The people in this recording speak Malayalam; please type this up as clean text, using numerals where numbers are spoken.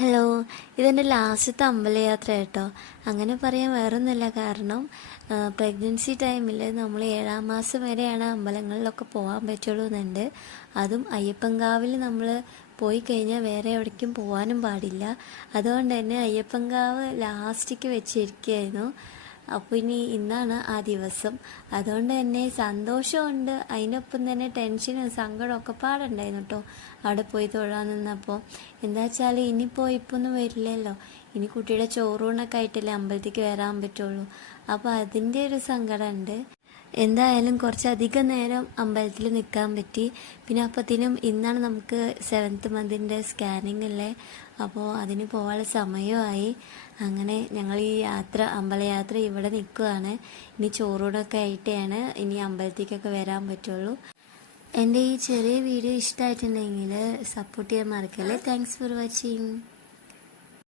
ഹലോ, ഇതെൻ്റെ ലാസ്റ്റത്തെ അമ്പലയാത്ര കേട്ടോ. അങ്ങനെ പറയാൻ വേറൊന്നുമില്ല, കാരണം പ്രഗ്നൻസി ടൈമിൽ നമ്മൾ 7-ാം മാസം വരെയാണ് അമ്പലങ്ങളിലൊക്കെ പോകാൻ പറ്റുള്ളൂ എന്നുണ്ട്. അതും അയ്യപ്പൻകാവിൽ നമ്മൾ പോയി കഴിഞ്ഞാൽ വേറെ എവിടേക്കും പോകാനും പാടില്ല. അതുകൊണ്ട് തന്നെ അയ്യപ്പൻകാവ് ലാസ്റ്റിക്ക് വെച്ചിരിക്കുകയായിരുന്നു. അപ്പോൾ ഇന്നാണ് ആ ദിവസം. അതുകൊണ്ട് തന്നെ സന്തോഷമുണ്ട്, അതിനൊപ്പം തന്നെ ടെൻഷനും സങ്കടമൊക്കെ പാടുണ്ടായിരുന്നു കേട്ടോ. അവിടെ പോയി തൊഴാൻ നിന്നപ്പോൾ എന്താ വെച്ചാൽ ഇനിയിപ്പോൾ ഒന്നും വരില്ലല്ലോ, ഇനി കുട്ടിയുടെ ചോറൂണൊക്കെ ആയിട്ടല്ലേ അമ്പലത്തേക്ക് വരാൻ പറ്റുള്ളൂ. അപ്പോൾ അതിൻ്റെ ഒരു സങ്കടമുണ്ട്. എന്തായാലും കുറച്ചധികം നേരം അമ്പലത്തിൽ നിൽക്കാൻ പറ്റി. പിന്നെ അപ്പത്തിനും ഇന്നാണ് നമുക്ക് 7th മന്തിൻ്റെ സ്കാനിങ് അല്ലേ, അപ്പോൾ അതിന് പോകാനുള്ള സമയമായി. അങ്ങനെ ഞങ്ങൾ ഈ അമ്പലയാത്ര ഇവിടെ നിൽക്കുകയാണ്. ഇനി ചോറൂടൊക്കെ ആയിട്ടാണ് ഇനി അമ്പലത്തേക്കൊക്കെ വരാൻ പറ്റുള്ളൂ. എൻ്റെ ഈ ചെറിയ വീഡിയോ ഇഷ്ടമായിട്ടുണ്ടെങ്കിൽ സപ്പോർട്ട് ചെയ്യാൻ മറക്കല്ലേ. Thanks for watching.